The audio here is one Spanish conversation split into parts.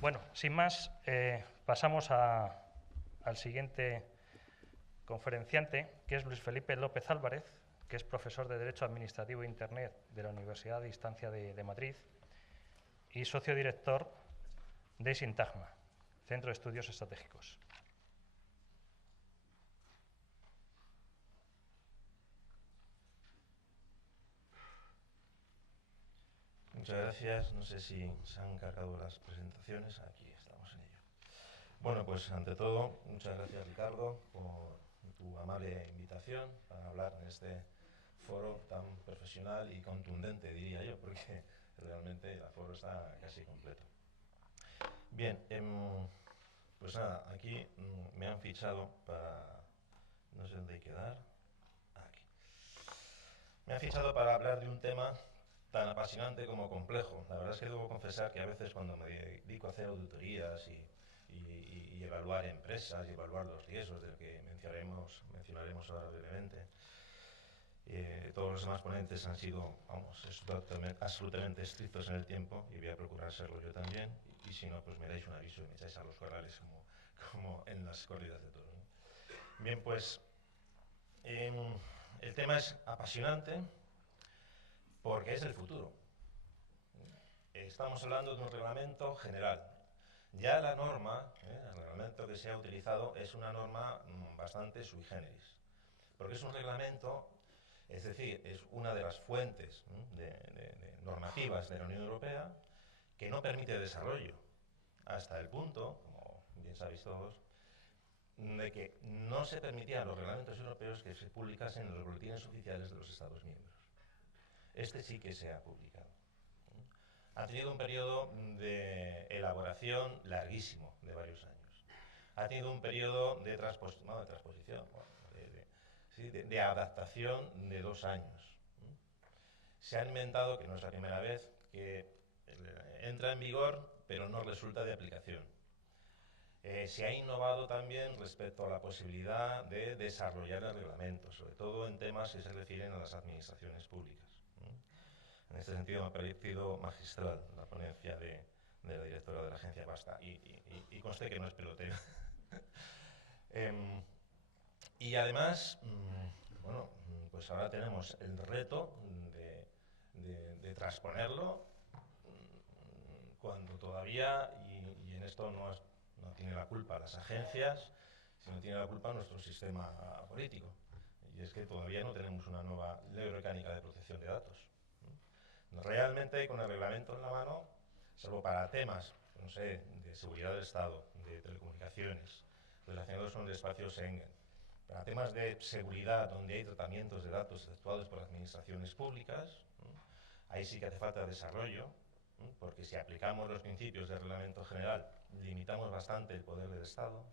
Bueno, sin más, pasamos al siguiente conferenciante, que es Luis Felipe López Álvarez, que es profesor de Derecho Administrativo e Internet de la Universidad de Distancia de Madrid y socio director de Sintagma, Centro de Estudios Estratégicos. Muchas gracias. No sé si se han cargado las presentaciones. Aquí estamos en ello. Bueno, pues ante todo, muchas gracias, Ricardo, por tu amable invitación para hablar en este foro tan profesional y contundente, diría yo, porque realmente el foro está casi completo. Bien, pues nada, aquí me han fichado para... no sé dónde hay que dar. Aquí. Me han fichado para hablar de un tema tan apasionante como complejo. La verdad es que debo confesar que a veces cuando me dedico a hacer auditorías y evaluar empresas y evaluar los riesgos del que mencionaremos ahora brevemente, todos los demás ponentes han sido, vamos, absolutamente estrictos en el tiempo y voy a procurar serlo yo también, y si no, pues me dais un aviso y me echáis a los corrales como en las corridas de toros, ¿no? Bien, pues el tema es apasionante porque es el futuro. Estamos hablando de un reglamento general. Ya la norma, el reglamento que se ha utilizado, es una norma bastante sui generis, porque es un reglamento, es decir, es una de las fuentes de normativas de la Unión Europea que no permite desarrollo, hasta el punto, como bien sabéis todos, de que no se permitían los reglamentos europeos que se publicasen en los boletines oficiales de los Estados miembros. Este sí que se ha publicado. Ha tenido un periodo de elaboración larguísimo, de varios años. Ha tenido un periodo de transposición, de adaptación de 2 años. Se ha inventado, que no es la primera vez, que entra en vigor, pero no resulta de aplicación. Se ha innovado también respecto a la posibilidad de desarrollar el reglamento, sobre todo en temas que se refieren a las administraciones públicas. En este sentido me ha parecido magistral la ponencia de la directora de la agencia Basta, y conste que no es peloteo. Y además, bueno, pues ahora tenemos el reto de transponerlo cuando todavía, y en esto no tiene la culpa las agencias, sino tiene la culpa nuestro sistema político. Y es que todavía no tenemos una nueva ley orgánica de protección de datos. Realmente, con el reglamento en la mano, salvo para temas, no sé, de seguridad del Estado, de telecomunicaciones, relacionados con el espacio Schengen, para temas de seguridad, donde hay tratamientos de datos efectuados por administraciones públicas, ahí sí que hace falta desarrollo, porque si aplicamos los principios del reglamento general, limitamos bastante el poder del Estado.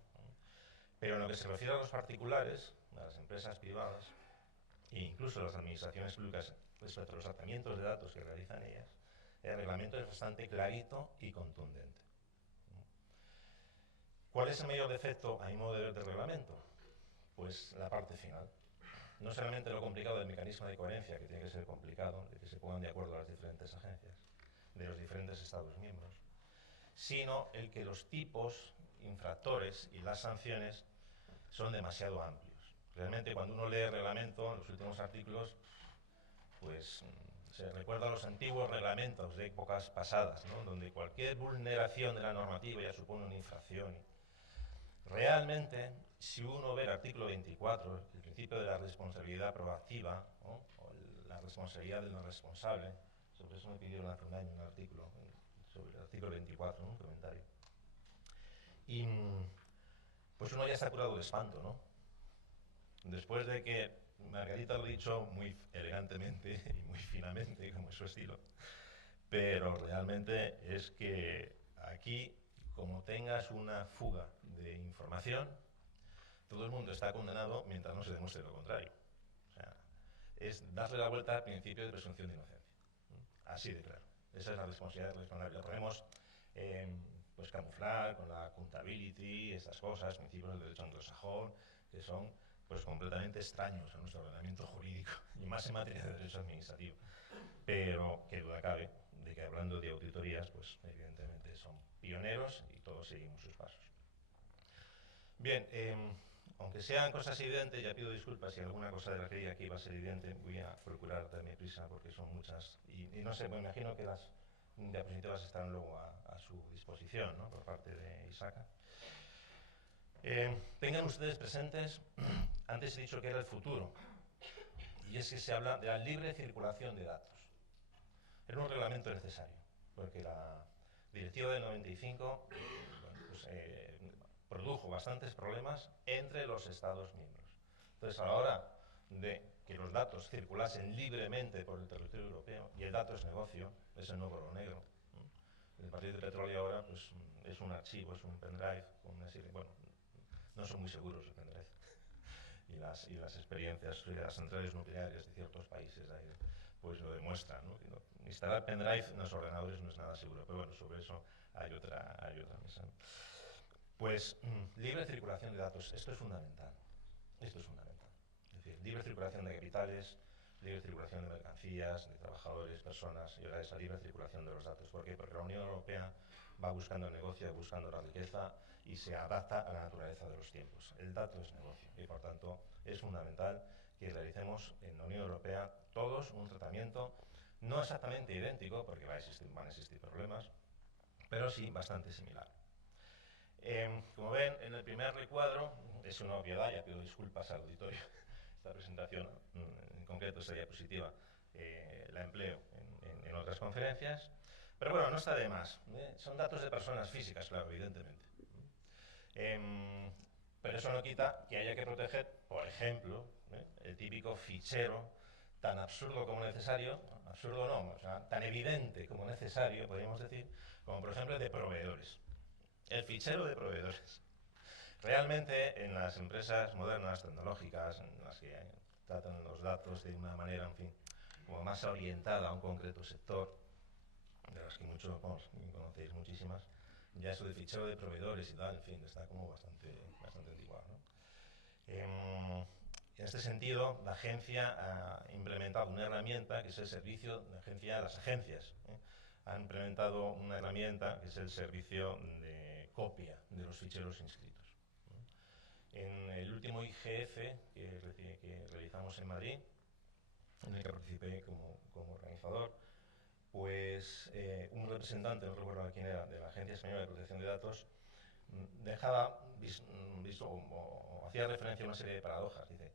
Pero en lo que se refiere a los particulares, a las empresas privadas, e incluso a las administraciones públicas respecto a los tratamientos de datos que realizan ellas, el reglamento es bastante clarito y contundente. ¿Cuál es el mayor defecto, a mi modo de ver, del reglamento? Pues la parte final. No solamente lo complicado del mecanismo de coherencia, que tiene que ser complicado, de que se pongan de acuerdo las diferentes agencias, de los diferentes Estados miembros, sino el que los tipos infractores y las sanciones son demasiado amplios. Realmente, cuando uno lee el reglamento, en los últimos artículos, pues se recuerda a los antiguos reglamentos de épocas pasadas, ¿no?, donde cualquier vulneración de la normativa ya supone una infracción. Realmente, si uno ve el artículo 24, el principio de la responsabilidad proactiva, ¿no?, o la responsabilidad del no responsable, sobre eso me pidieron hace un año un artículo, sobre el artículo 24, ¿no?, un comentario. Y pues uno ya está curado de espanto, ¿no? Después de que Margarita lo ha dicho muy elegantemente y muy finamente, como es su estilo, pero realmente es que aquí, como tengas una fuga de información, todo el mundo está condenado mientras no se demuestre lo contrario. O sea, es darle la vuelta al principio de presunción de inocencia. Así de claro. Esa es la responsabilidad del responsable. Lo podemos pues camuflar con la accountability, estas cosas, principios del derecho anglosajón, que son pues completamente extraños a nuestro ordenamiento jurídico, y más en materia de derecho administrativo. Pero, qué duda cabe, de que hablando de auditorías, pues evidentemente son pioneros y todos seguimos sus pasos. Bien, aunque sean cosas evidentes, ya pido disculpas si alguna cosa de la que diga aquí va a ser evidente, voy a procurar darme prisa porque son muchas y no sé, me imagino que las diapositivas estarán luego a su disposición, ¿no?, por parte de Isaka. Tengan ustedes presentes, antes he dicho que era el futuro, y es que se habla de la libre circulación de datos. Era un reglamento necesario, porque la directiva del 95 produjo bastantes problemas entre los Estados miembros. Entonces, a la hora de que los datos circulasen libremente por el territorio europeo, y el dato es negocio, es el nuevo oro negro. El barril de petróleo ahora pues, es un archivo, es un pendrive, con una serie, bueno, no son muy seguros el pendrive. Y las experiencias de las centrales nucleares de ciertos países ahí, pues lo demuestran, ¿no? Instalar pendrive en los ordenadores no es nada seguro, pero bueno, sobre eso hay otra mesa. Pues libre circulación de datos, esto es fundamental. Esto es fundamental. Es decir, libre circulación de capitales, libre circulación de mercancías, de trabajadores, personas, y ahora esa libre circulación de los datos. ¿Por qué? Porque la Unión Europea va buscando el negocio, buscando la riqueza y se adapta a la naturaleza de los tiempos. El dato es negocio y, por tanto, es fundamental que realicemos en la Unión Europea todos un tratamiento no exactamente idéntico, porque van a existir problemas, pero sí bastante similar. Como ven, en el primer recuadro, es una obviedad, ya pido disculpas al auditorio, esta presentación, en concreto esta diapositiva, la empleo en otras conferencias, pero bueno, no está de más. Son datos de personas físicas, claro, evidentemente. Pero eso no quita que haya que proteger, por ejemplo, el típico fichero tan absurdo como necesario, absurdo no, o sea, tan evidente como necesario, podríamos decir, como por ejemplo el de proveedores. El fichero de proveedores. Realmente en las empresas modernas, tecnológicas, en las que tratan los datos de una manera, en fin, como más orientada a un concreto sector, de las que muchos conocéis muchísimas, ya eso de fichero de proveedores y tal, en fin, está como bastante antiguado, ¿no? En este sentido, la agencia ha implementado una herramienta que es el servicio de agencia a las agencias. Han implementado una herramienta que es el servicio de copia de los ficheros inscritos. En el último IGF que realizamos en Madrid, en el que participé como organizador, pues un representante, no recuerdo quién era, de la Agencia Española de Protección de Datos, dejaba visto o hacía referencia a una serie de paradojas. Dice,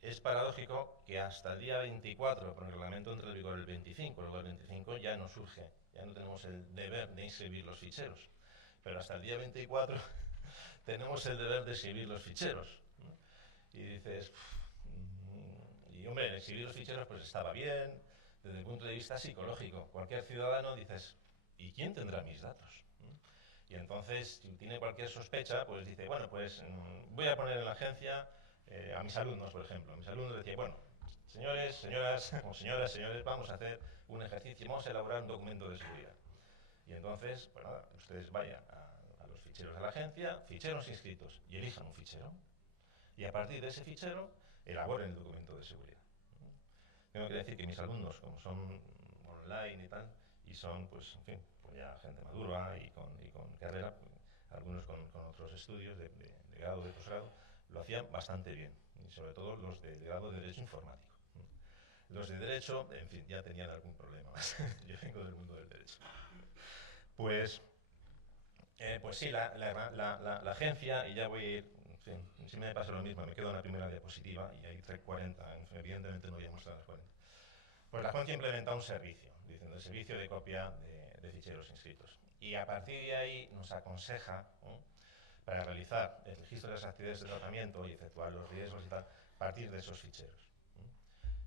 es paradójico que hasta el día 24, por el reglamento entra en vigor el 25, luego el 25 ya no surge, ya no tenemos el deber de inscribir los ficheros, pero hasta el día 24 tenemos el deber de exhibir los ficheros. Y dices, y hombre, exhibir los ficheros pues estaba bien, desde el punto de vista psicológico. Cualquier ciudadano dices, ¿y quién tendrá mis datos? Y entonces, si tiene cualquier sospecha, pues dice, bueno, pues voy a poner en la agencia a mis alumnos, por ejemplo. A mis alumnos decía, bueno, señores, señoras, o señoras, señores, vamos a hacer un ejercicio, vamos a elaborar un documento de seguridad. Y entonces, pues nada, ustedes vayan a los ficheros de la agencia, ficheros inscritos, y elijan un fichero. Y a partir de ese fichero, elaboren el documento de seguridad. Tengo que decir que mis alumnos, como son online y tal, y son, pues, en fin, pues ya gente madura y con carrera, pues, algunos con otros estudios de grado, de posgrado, lo hacían bastante bien, y sobre todo los de grado de Derecho Informático. Los de Derecho, en fin, ya tenían algún problema más. Yo vengo del mundo del Derecho. Pues sí, la agencia, y ya voy a ir, en fin, si me pasa lo mismo, me quedo en la primera diapositiva, y hay 40, evidentemente no voy a mostrar las 40. Pues la agencia implementa un servicio, diciendo el servicio de copia de ficheros inscritos. Y a partir de ahí nos aconseja, para realizar el registro de las actividades de tratamiento y efectuar los riesgos y tal, a partir de esos ficheros.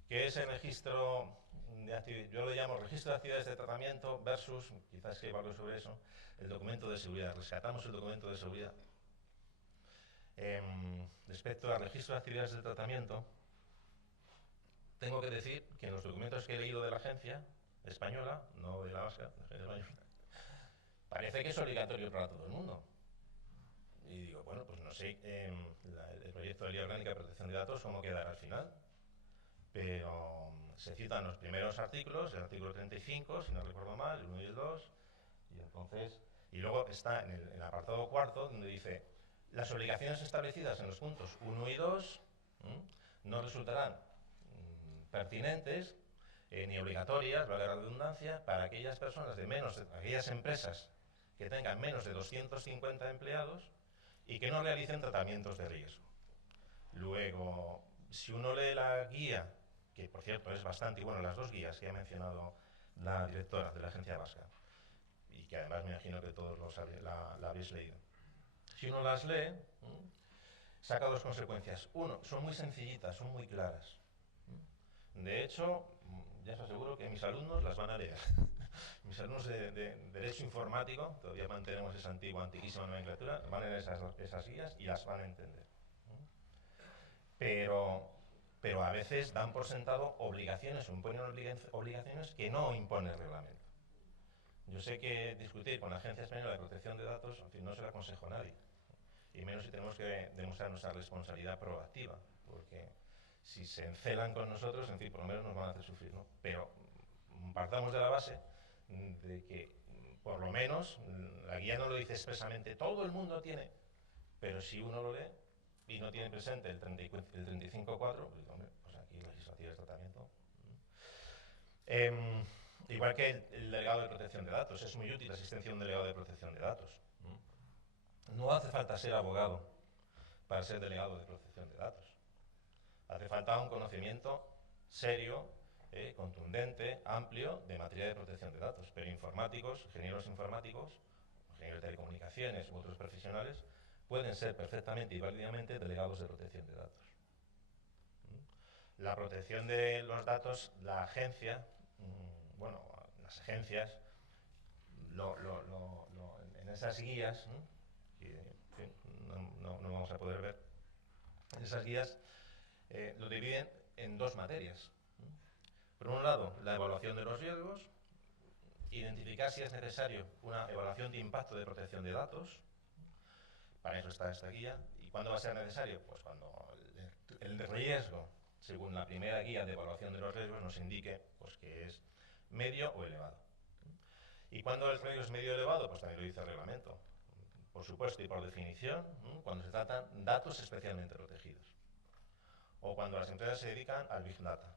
¿Qué es el registro de actividades? Yo lo llamo registro de actividades de tratamiento versus, quizás escriba algo sobre eso, el documento de seguridad. Rescatamos el documento de seguridad. Respecto al registro de actividades de tratamiento, tengo que decir que en los documentos que he leído de la agencia española, no de la vasca, de la agencia española, parece que es obligatorio para todo el mundo. Y digo, bueno, pues no sé, el proyecto de ley orgánica de protección de datos, ¿cómo quedará al final? pero se citan los primeros artículos, el artículo 35, si no recuerdo mal, el 1 y el 2, y luego está en el apartado cuarto, donde dice: las obligaciones establecidas en los puntos 1 y 2 no resultarán pertinentes ni obligatorias, valga la redundancia, para aquellas personas aquellas empresas que tengan menos de 250 empleados y que no realicen tratamientos de riesgo. Luego, si uno lee la guía, que por cierto es bastante, y bueno, las dos guías que ha mencionado la directora de la agencia vasca, y que además me imagino que todos la habéis leído, si uno las lee, saca dos consecuencias. Uno, son muy sencillitas, son muy claras. De hecho, ya os aseguro que mis alumnos las van a leer. Mis alumnos de Derecho Informático, todavía mantenemos esa antiquísima nomenclatura, van a leer esas guías y las van a entender. Pero a veces dan por sentado obligaciones o imponen obligaciones que no impone el reglamento. Yo sé que discutir con la Agencia Española de Protección de Datos, en fin, no se lo aconsejo a nadie. Y menos si tenemos que demostrar nuestra responsabilidad proactiva, porque si se encelan con nosotros, en fin, por lo menos nos van a hacer sufrir, ¿no? Pero partamos de la base de que, por lo menos, la guía no lo dice expresamente, todo el mundo tiene, pero si uno lo lee y no tiene presente el 35.4, pues, hombre, pues aquí legislativa de tratamiento. Igual que el delegado de protección de datos, es muy útil la existencia de un delegado de protección de datos. No hace falta ser abogado para ser delegado de protección de datos. Hace falta un conocimiento serio, contundente, amplio de materia de protección de datos. Pero ingenieros informáticos, ingenieros de telecomunicaciones u otros profesionales pueden ser perfectamente y válidamente delegados de protección de datos. La protección de los datos, la agencia, bueno, las agencias, en esas guías, que no vamos a poder ver, en esas guías lo dividen en dos materias. Por un lado, la evaluación de los riesgos, identificar si es necesario una evaluación de impacto de protección de datos, para eso está esta guía. ¿Y cuándo va a ser necesario? Pues cuando el riesgo, según la primera guía de evaluación de los riesgos, nos indique pues, que es medio o elevado. ¿Y cuándo el riesgo es medio o elevado? Pues también lo dice el reglamento. Por supuesto y por definición, cuando se tratan datos especialmente protegidos. O cuando las empresas se dedican al Big Data.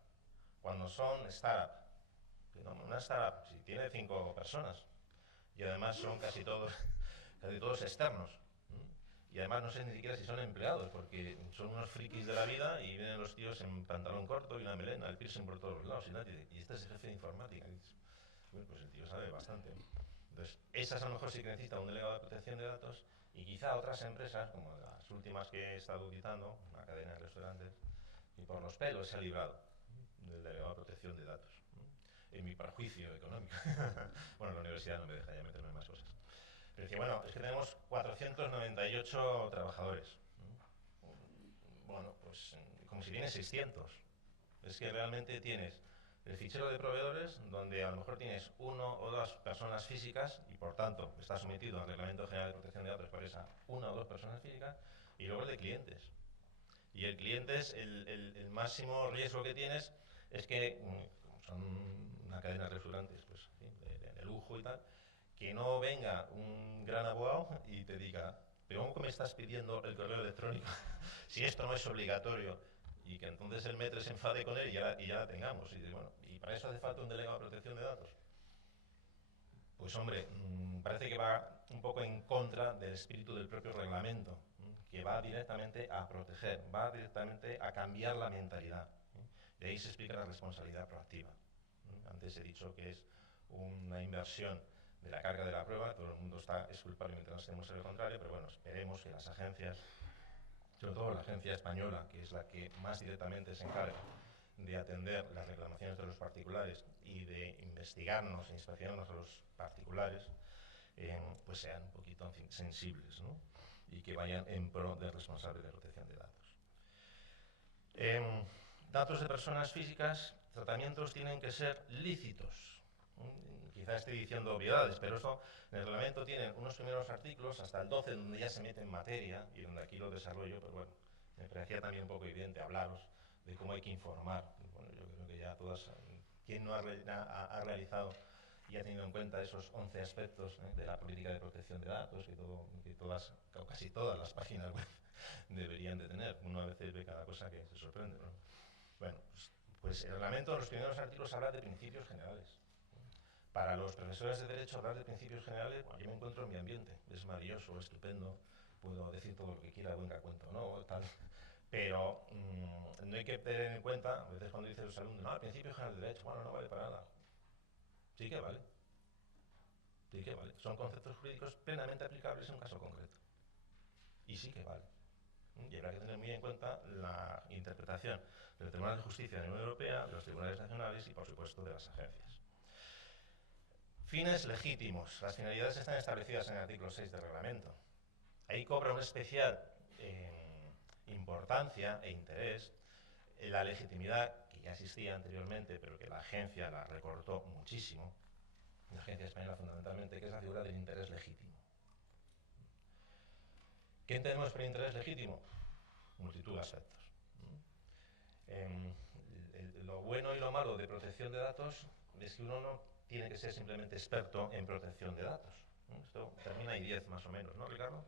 Cuando son startup. Una startup, si tiene 5 personas, y además son casi todos externos. Y además no sé ni siquiera si son empleados, porque son unos frikis de la vida y vienen los tíos en pantalón corto y una melena, el piercing por todos lados. Y este es el jefe de informática. Bueno, pues el tío sabe bastante. Entonces, esas a lo mejor sí que necesitan un delegado de protección de datos, y quizá otras empresas, como las últimas que he estado auditando, una cadena de restaurantes, y por los pelos se ha librado del delegado de protección de datos, en mi perjuicio económico. Bueno, la universidad no me deja ya meterme en más cosas. Pero decía, bueno, es que tenemos 498 trabajadores. Bueno, pues como si tienes 600. Es que realmente tienes el fichero de proveedores, donde a lo mejor tienes 1 o 2 personas físicas, y por tanto está sometido al Reglamento General de Protección de Datos por esa 1 o 2 personas físicas, y luego el de clientes. Y el cliente es el máximo riesgo que tienes, es que, como son una cadena de restaurantes pues, de lujo y tal, que no venga un gran abogado y te diga, pero ¿cómo me estás pidiendo el correo electrónico si esto no es obligatorio? Y que entonces el metre se enfade con él y ya la tengamos. Y bueno, ¿y para eso hace falta un delegado de protección de datos? Pues hombre, parece que va un poco en contra del espíritu del propio reglamento, que va directamente a proteger, va directamente a cambiar la mentalidad. De ahí se explica la responsabilidad proactiva. Antes he dicho que es una inversión de la carga de la prueba, todo el mundo es culpable mientras nos tenemos el contrario, pero bueno, esperemos que las agencias, sobre todo la agencia española, que es la que más directamente se encarga de atender las reclamaciones de los particulares y de investigarnos e inspeccionarnos a los particulares, pues sean un poquito, en fin, sensibles, ¿no? Y que vayan en pro del responsable de protección de datos. Datos de personas físicas, tratamientos tienen que ser lícitos. Quizá esté diciendo obviedades, pero eso en el reglamento tienen unos primeros artículos, hasta el 12, donde ya se mete en materia, y donde aquí lo desarrollo, pero bueno, me parecía también un poco evidente hablaros de cómo hay que informar. Bueno, ya todas, ¿quién no ha realizado y ha tenido en cuenta esos 11 aspectos de la política de protección de datos que todas, o casi todas las páginas web deberían de tener? Uno a veces ve cada cosa que se sorprende, ¿no? Bueno, pues el reglamento en los primeros artículos habla de principios generales. Para los profesores de Derecho, hablar de principios generales, bueno, yo me encuentro en mi ambiente, es maravilloso, estupendo, puedo decir todo lo que quiera, venga, cuento, ¿no? Tal. Pero no hay que tener en cuenta, a veces cuando dicen los alumnos, no, el principio general del derecho, bueno, no vale para nada. Sí que vale. Sí que vale. Son conceptos jurídicos plenamente aplicables en un caso concreto. Y sí que vale. Y habrá que tener muy en cuenta la interpretación del Tribunal de Justicia de la Unión Europea, de los tribunales nacionales y, por supuesto, de las agencias. Fines legítimos. Las finalidades están establecidas en el artículo 6 del reglamento. Ahí cobra una especial importancia e interés la legitimidad que ya existía anteriormente, pero que la agencia la recortó muchísimo, la agencia española fundamentalmente, que es la figura del interés legítimo. ¿Qué entendemos por interés legítimo? Multitud de aspectos. Lo bueno y lo malo de protección de datos es que uno no tiene que ser simplemente experto en protección de datos. Esto termina ahí 10 más o menos, ¿no, Ricardo?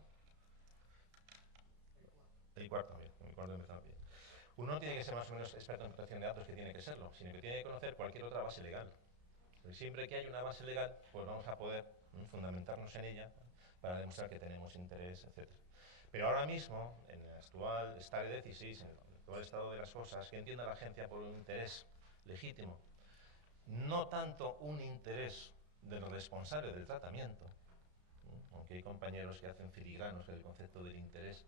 El cuarto, bien. El cuarto empezamos bien. Uno no tiene que ser más o menos experto en protección de datos, que tiene que serlo, sino que tiene que conocer cualquier otra base legal. Siempre que hay una base legal, pues vamos a poder fundamentarnos en ella para demostrar que tenemos interés, etc. Pero ahora mismo, en el actual estado de decisis, en el actual estado de las cosas, que entienda la agencia por un interés legítimo, no tanto un interés del responsable del tratamiento, aunque hay compañeros que hacen filigranos del concepto del interés,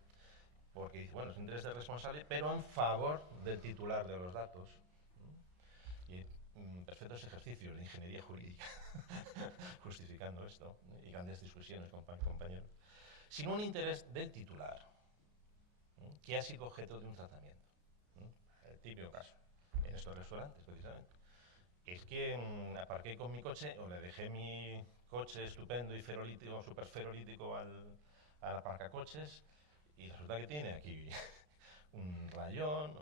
porque dice, bueno, es interés del responsable, pero en favor del titular de los datos. Y perfectos ejercicios de ingeniería jurídica justificando esto, y grandes discusiones con compañeros, sino un interés del titular, que ha sido objeto de un tratamiento. El típico caso, en estos restaurantes, precisamente. Es que aparqué con mi coche, o le dejé mi coche estupendo y ferolítico, súper ferolítico al aparcacoches, y resulta que tiene aquí un rayón,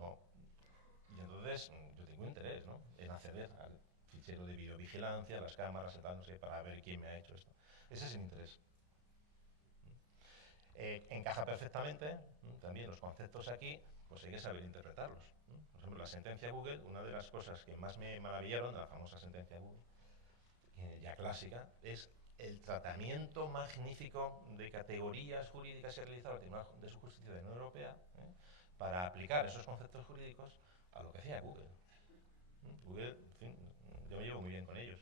y entonces yo tengo interés, ¿no?, en acceder al fichero de videovigilancia, las cámaras, tal, no sé, para ver quién me ha hecho esto. Ese es el interés. Encaja perfectamente, también los conceptos aquí, pues hay que saber interpretarlos. Por ejemplo, la sentencia Google, una de las cosas que más me maravillaron de la famosa sentencia Google, ya clásica, es el tratamiento magnífico de categorías jurídicas que ha realizado el Tribunal de Justicia de la Unión Europea para aplicar esos conceptos jurídicos a lo que hacía Google. Google, en fin, yo me llevo muy bien con ellos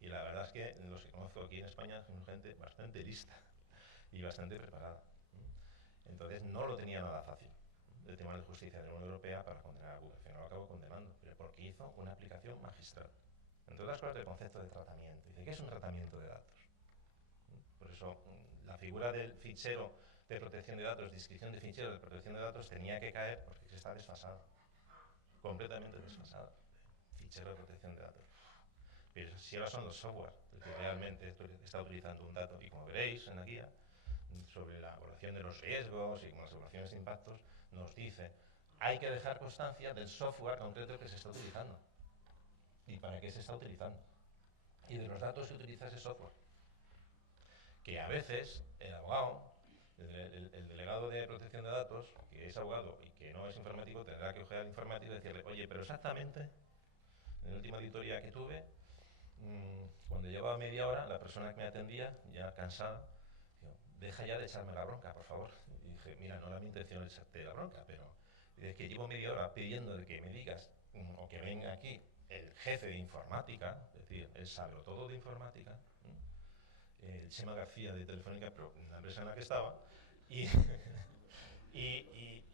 y la verdad es que los que conozco aquí en España son gente bastante lista y bastante preparada. Entonces no lo tenía nada fácil el Tribunal de Justicia de la Unión Europea para condenar a Google. Al final lo acabó condenando, pero porque hizo una aplicación magistral. Entre otras cosas, del concepto de tratamiento. Dice, ¿qué es un tratamiento de datos? Por eso, la figura del fichero de protección de datos, descripción de fichero de protección de datos, tenía que caer porque está desfasada, completamente desfasada. Fichero de protección de datos. Pero si ahora son los software el que realmente está utilizando un dato, y como veréis en la guía, sobre la evaluación de los riesgos y con las evaluaciones de impactos, nos dice, hay que dejar constancia del software concreto que se está utilizando y para qué se está utilizando y de los datos que utiliza ese software. Que a veces el abogado, el delegado de protección de datos, que es abogado y que no es informático, tendrá que coger al informático y decirle, oye, pero exactamente, en la última auditoría que tuve, cuando llevaba media hora, la persona que me atendía, ya cansada, dijo, deja ya de echarme la bronca, por favor. Y dije, mira, no era mi intención echarte la bronca, pero es que llevo media hora pidiendo de que me digas, o que venga aquí el jefe de informática, es decir, él sabe todo de informática, el Chema García de Telefónica, pero en la empresa en la que estaba, y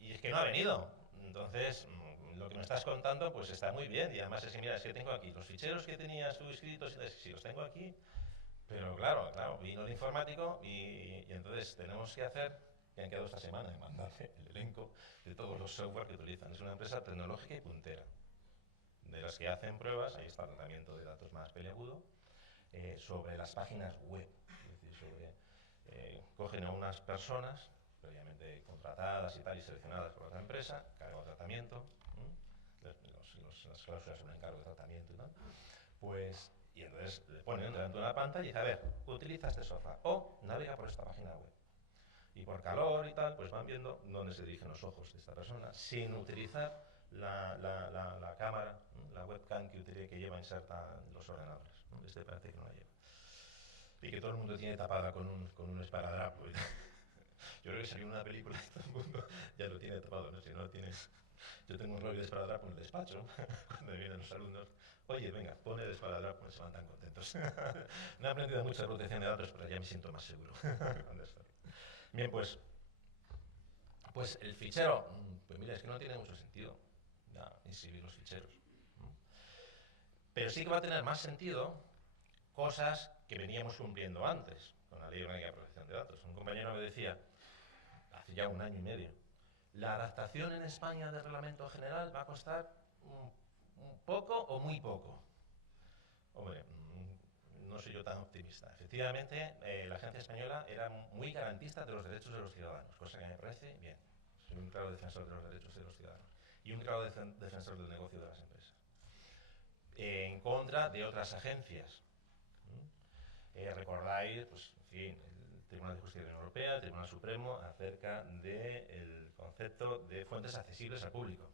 es que no ha venido. Entonces, lo que me estás contando pues está muy bien, y además es que mira, es que tengo aquí los ficheros que tenías tú escritos, y si los tengo aquí, pero claro, vino el informático y entonces tenemos que hacer, que han quedado esta semana de mandarme el elenco de todos los software que utilizan. Es una empresa tecnológica y puntera, de las que hacen pruebas, ahí está el tratamiento de datos más peliagudo, sobre las páginas web, es decir, cogen a unas personas previamente contratadas y tal y seleccionadas por otra empresa, cargan el tratamiento, las cláusulas sobre encargo de tratamiento y tal, pues, y entonces le ponen delante de una pantalla y dice, a ver, utiliza este sofá o navega por esta página web. Y por calor y tal, pues van viendo dónde se dirigen los ojos de esta persona, sin utilizar la cámara, la webcam que lleva inserta en los ordenadores. Este parece que no la lleva. Y que todo el mundo tiene tapada con un esparadrapo. Yo creo que si hay una película y todo el mundo ya lo tiene tapado, ¿no? Si no lo tienes... Yo tengo un rollo de esparadrapo en el despacho, cuando vienen los alumnos. Oye, venga, pon el esparadrapo, se van tan contentos. No he aprendido mucho de protección de datos, pero ya me siento más seguro. Bien, pues el fichero, pues mira, es que no tiene mucho sentido ya, exhibir los ficheros. Pero sí que va a tener más sentido cosas que veníamos cumpliendo antes, con la Ley Orgánica de Protección de Datos. Un compañero me decía, hace ya 1 año y medio, la adaptación en España del Reglamento General va a costar un poco o muy poco. Hombre, no soy yo tan optimista. Efectivamente, la agencia española era muy garantista de los derechos de los ciudadanos, cosa que me parece bien. Soy un claro defensor de los derechos de los ciudadanos y un claro defensor del negocio de las empresas. En contra de otras agencias. Recordáis, pues, en fin, el Tribunal de Justicia de la Unión Europea, el Tribunal Supremo, acerca del concepto de fuentes accesibles al público.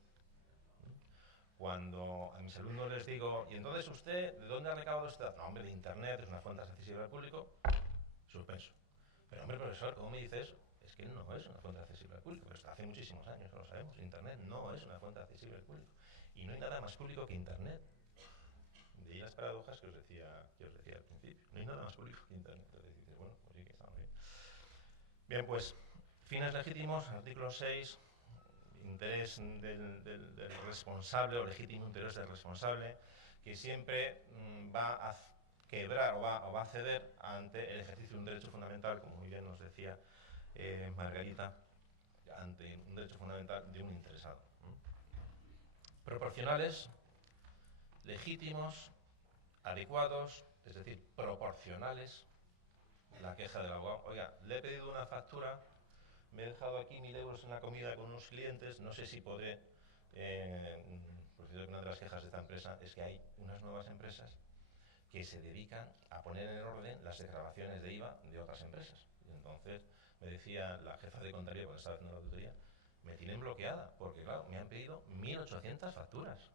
Cuando a mis alumnos les digo, ¿y entonces usted de dónde ha recabado este dato? No, hombre, de Internet, es una fuente accesible al público, suspenso. Pero, hombre, profesor, ¿cómo me dice eso? Es que no es una fuente accesible al público, pero hace muchísimos años, lo sabemos, Internet no es una fuente accesible al público. Y no hay nada más público que Internet. De ahí las paradojas que os decía al principio. No hay nada más público que Internet. Entonces dices, bueno, pues sí que está muy bien. Bien, pues, fines legítimos, artículo 6, interés del responsable o legítimo interés del responsable, que siempre va a quebrar o va a ceder ante el ejercicio de un derecho fundamental, como muy bien nos decía Margarita, ante un derecho fundamental de un interesado. Proporcionales, legítimos, adecuados, es decir, proporcionales. La queja del abogado, oiga, le he pedido una factura, me he dejado aquí 1.000 euros en la comida con unos clientes, no sé si podré... por cierto, una de las quejas de esta empresa es que hay unas nuevas empresas que se dedican a poner en orden las desgravaciones de IVA de otras empresas. Y entonces me decía la jefa de contabilidad cuando estaba haciendo la auditoría, me tienen bloqueada, porque claro, me han pedido 1.800 facturas.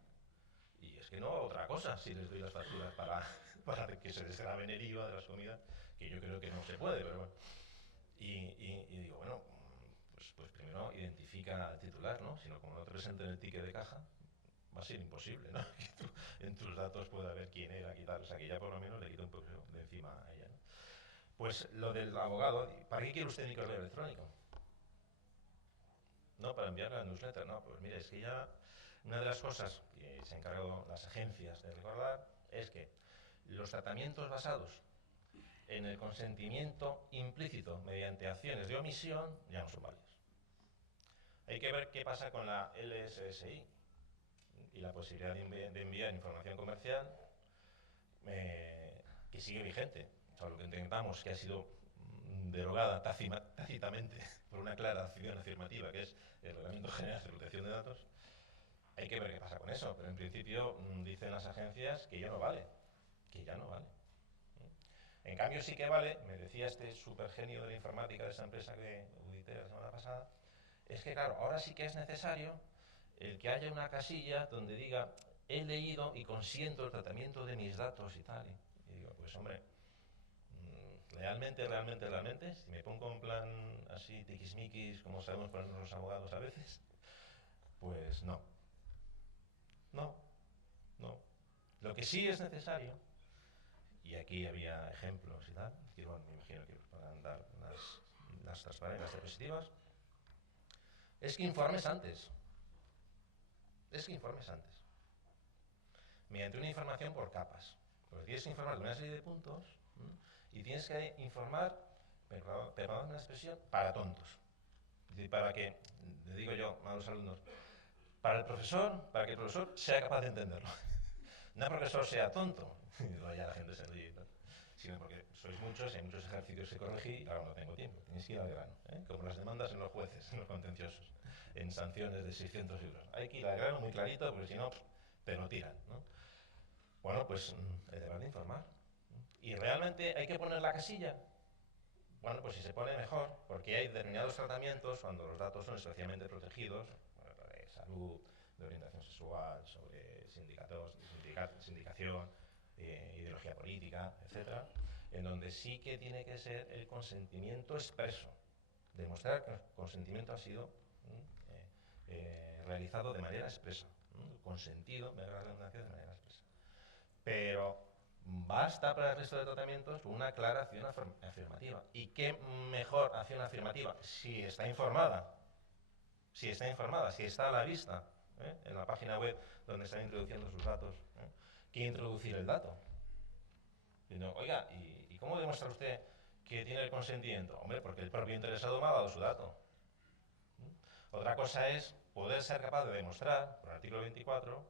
Y es que no hago otra cosa si les doy las facturas para que se desgraven el IVA de las comidas, que yo creo que no se puede, pero bueno. Y digo, bueno, pues primero identifica al titular, ¿no? Si no, como no te presenten el ticket de caja, va a ser imposible, ¿no? Que en tus datos pueda ver quién era y tal. O sea, que ya por lo menos le quito un poco de encima a ella, ¿no? Pues lo del abogado, ¿para qué quiere usted mi correo electrónico? No, para enviarle la newsletter, no. Pues mire, es que ya una de las cosas que se han encargado las agencias de recordar es que los tratamientos basados en el consentimiento implícito mediante acciones de omisión ya no son válidos. Hay que ver qué pasa con la LSSI y la posibilidad de enviar información comercial que sigue vigente. O sea, lo que intentamos, que ha sido derogada tácitamente por una clara acción afirmativa, que es el Reglamento General de Protección de Datos. Hay que ver qué pasa con eso, pero en principio dicen las agencias que ya no vale, que ya no vale. En cambio sí que vale, me decía este supergenio de la informática de esa empresa que audité la semana pasada, es que claro, ahora sí que es necesario el que haya una casilla donde diga he leído y consiento el tratamiento de mis datos y tal. Y digo, pues hombre, realmente, si me pongo en plan así tiquismiquis, como sabemos ponernos los abogados a veces, pues no. Lo que sí es necesario, y aquí había ejemplos y tal, que bueno, me imagino que os podrán dar las transparencias diapositivas, es que informes antes. Mediante una información por capas. Porque tienes que informar de una serie de puntos y tienes que informar, perdón la expresión, para tontos. Es decir, para que, le digo yo a los alumnos, para que el profesor sea capaz de entenderlo. No el profesor sea tonto, y ya la gente se ríe y tal, sino porque sois muchos y hay muchos ejercicios que corregir y ahora no tengo tiempo. Tenéis que ir al grano, como las demandas en los jueces, en los contenciosos, en sanciones de 600 euros. Hay que ir al grano muy clarito, porque si no, te lo tiran, ¿no? Bueno, pues el deber de informar. ¿Y realmente hay que poner la casilla? Bueno, pues si se pone mejor, porque hay determinados tratamientos cuando los datos son especialmente protegidos, bueno, de salud, de orientación sexual, sobre sindicación, ideología política, etcétera, en donde sí que tiene que ser el consentimiento expreso, demostrar que el consentimiento ha sido realizado de manera expresa, consentido, me da la redundancia, de manera expresa. Pero basta para el resto de tratamientos una clara acción afirmativa. ¿Y qué mejor acción afirmativa? Si está informada, si está a la vista, en la página web donde están introduciendo sus datos, que introducir el dato. Diciendo, oiga, ¿y cómo demuestra usted que tiene el consentimiento? Hombre, porque el propio interesado me ha dado su dato. Otra cosa es poder ser capaz de demostrar, por el artículo 24,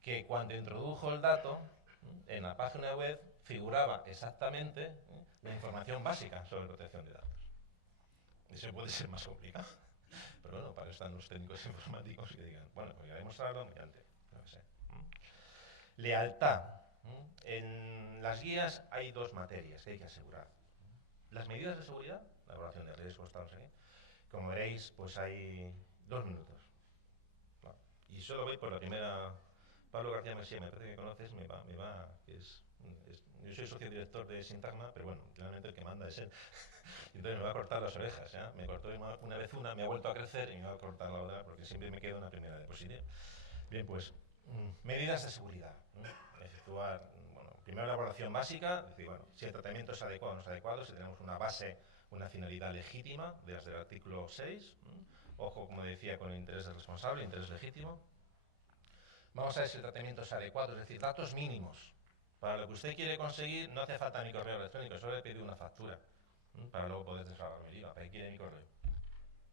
que cuando introdujo el dato, en la página web figuraba exactamente la información básica sobre protección de datos. Eso puede ser más complicado. Pero bueno, para eso están los técnicos informáticos que digan, bueno, voy a demostrarlo mediante, no sé. Lealtad. En las guías hay dos materias que hay que asegurar. Las medidas de seguridad, la evaluación de riesgos, tal, no sé qué. Como veréis, pues hay 2 minutos. ¿No? Y solo voy por la primera. Pablo García Mesía, me parece que conoces, yo soy socio director de Sintagma, pero bueno, realmente el que manda es él. Entonces me va a cortar las orejas, ¿ya? Me cortó una vez una, me ha vuelto a crecer y me va a cortar la otra porque siempre me quedo en la primera diapositiva. Bien, pues, medidas de seguridad. Efectuar, bueno, primero la evaluación básica, es decir, bueno, si el tratamiento es adecuado o no es adecuado, si tenemos una base, una finalidad legítima, desde el artículo 6, ojo, como decía, con el interés del responsable, interés legítimo. Vamos a ver si el tratamiento es adecuado, es decir, datos mínimos. Para lo que usted quiere conseguir no hace falta mi correo electrónico, solo le pido una factura para luego poder desgravarme el IVA. ¿Para qué quiere mi correo?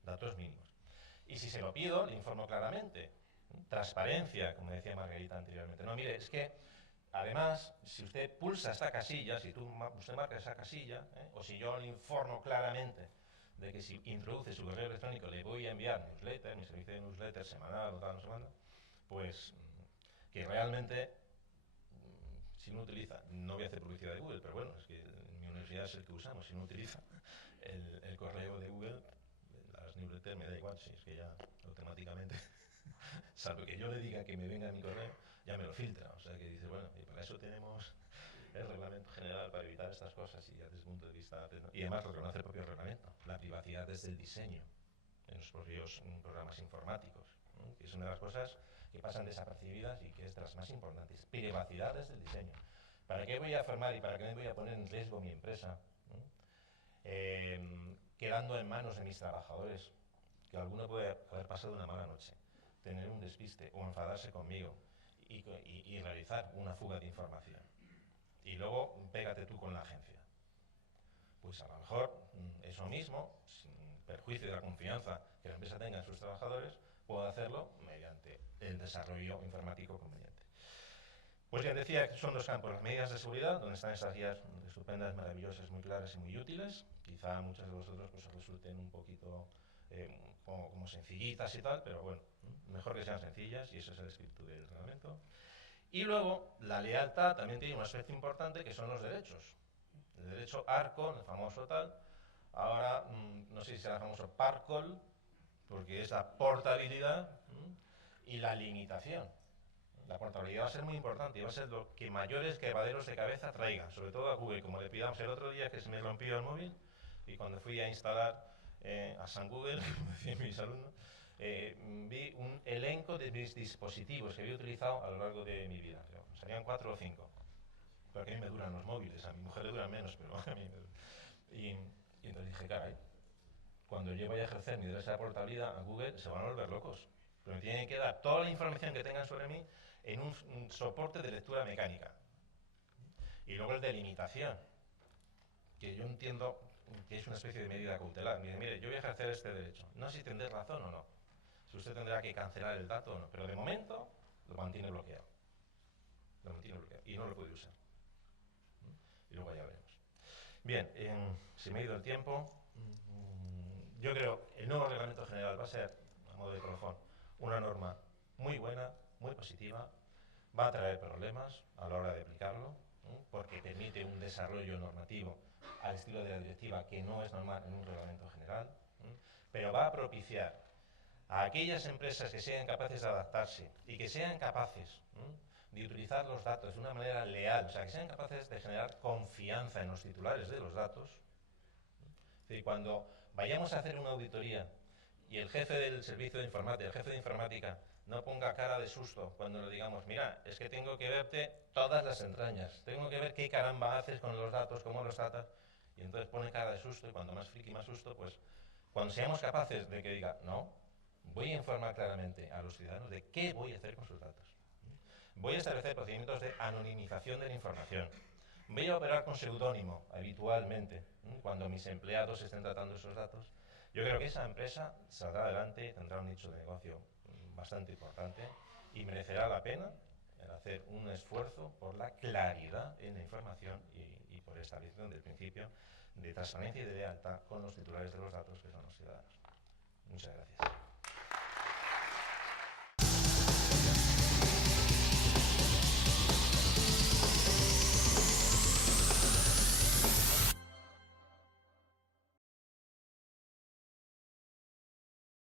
Datos mínimos. Y si se lo pido, le informo claramente. Transparencia, como decía Margarita anteriormente. No, mire, es que además, si usted pulsa esta casilla, si usted marca esa casilla, o si yo le informo claramente de que si introduce su correo electrónico le voy a enviar newsletter, mi servicio de newsletter semanal o tal, no sé cuándo, pues que realmente, si no utiliza, no voy a hacer publicidad de Google, pero bueno, es que en mi universidad es el que usamos, si no utiliza el correo de Google, las newsletters me da igual, si es que ya automáticamente, salvo que yo le diga que me venga a mi correo, ya me lo filtra, o sea que dice, bueno, y para eso tenemos el reglamento general para evitar estas cosas y ya desde el punto de vista, y además lo reconoce el propio reglamento, la privacidad desde el diseño en los propios programas informáticos, que es una de las cosas que pasan desapercibidas y que es de las más importantes. Privacidad desde el diseño. ¿Para qué voy a formar y para qué me voy a poner en riesgo mi empresa? Quedando en manos de mis trabajadores, que alguno puede haber pasado una mala noche, tener un despiste o enfadarse conmigo y realizar una fuga de información. Y luego pégate tú con la agencia. Pues a lo mejor eso mismo, sin perjuicio de la confianza que la empresa tenga en sus trabajadores, puedo hacerlo mediante el desarrollo informático conveniente. Pues ya decía que son dos campos, las medidas de seguridad, donde están estas guías estupendas, maravillosas, muy claras y muy útiles. Quizá a muchos de vosotros pues, os resulten un poquito como sencillitas y tal, pero bueno, mejor que sean sencillas y eso es el espíritu del reglamento. Y luego, la lealtad también tiene un aspecto importante que son los derechos. El derecho ARCON, el famoso tal, ahora no sé si será el famoso PARCOL, porque es la portabilidad y la limitación. La portabilidad va a ser muy importante y va a ser lo que mayores quebraderos de cabeza traigan, sobre todo a Google, como le pidamos el otro día que se me rompió el móvil y cuando fui a instalar a San Google, como decían mis alumnos, vi un elenco de mis dispositivos que había utilizado a lo largo de mi vida. Serían 4 o 5. Porque a mí me duran los móviles, a mi mujer le duran menos, pero a mí me duran. Y entonces dije, caray, cuando yo vaya a ejercer mi derecho a la portabilidad a Google, se van a volver locos. Pero me tienen que dar toda la información que tengan sobre mí en un soporte de lectura mecánica. Y luego el de limitación, que yo entiendo que es una especie de medida cautelar. Mire, yo voy a ejercer este derecho. No sé si tendré razón o no. Si usted tendrá que cancelar el dato o no. Pero de momento lo mantiene bloqueado. Lo mantiene bloqueado. Y no lo puede usar. Y luego ya veremos. Bien, si me ha ido el tiempo, yo creo que el nuevo reglamento general va a ser, a modo de colofón, una norma muy buena, muy positiva, va a traer problemas a la hora de aplicarlo, porque permite un desarrollo normativo al estilo de la directiva que no es normal en un reglamento general, pero va a propiciar a aquellas empresas que sean capaces de adaptarse y que sean capaces de utilizar los datos de una manera leal, o sea, que sean capaces de generar confianza en los titulares de los datos. Es decir, cuando vayamos a hacer una auditoría y el jefe del servicio de informática, el jefe de informática, no ponga cara de susto cuando le digamos, mira, es que tengo que verte todas las entrañas, tengo que ver qué caramba haces con los datos, cómo los tratas, y entonces pone cara de susto, y cuando más friki, más susto, pues cuando seamos capaces de que diga, no, voy a informar claramente a los ciudadanos de qué voy a hacer con sus datos. Voy a establecer procedimientos de anonimización de la información. Voy a operar con seudónimo habitualmente cuando mis empleados estén tratando esos datos. Yo creo que esa empresa saldrá adelante, tendrá un nicho de negocio bastante importante y merecerá la pena el hacer un esfuerzo por la claridad en la información y por establección del principio de transparencia y de lealtad con los titulares de los datos que son los ciudadanos. Muchas gracias.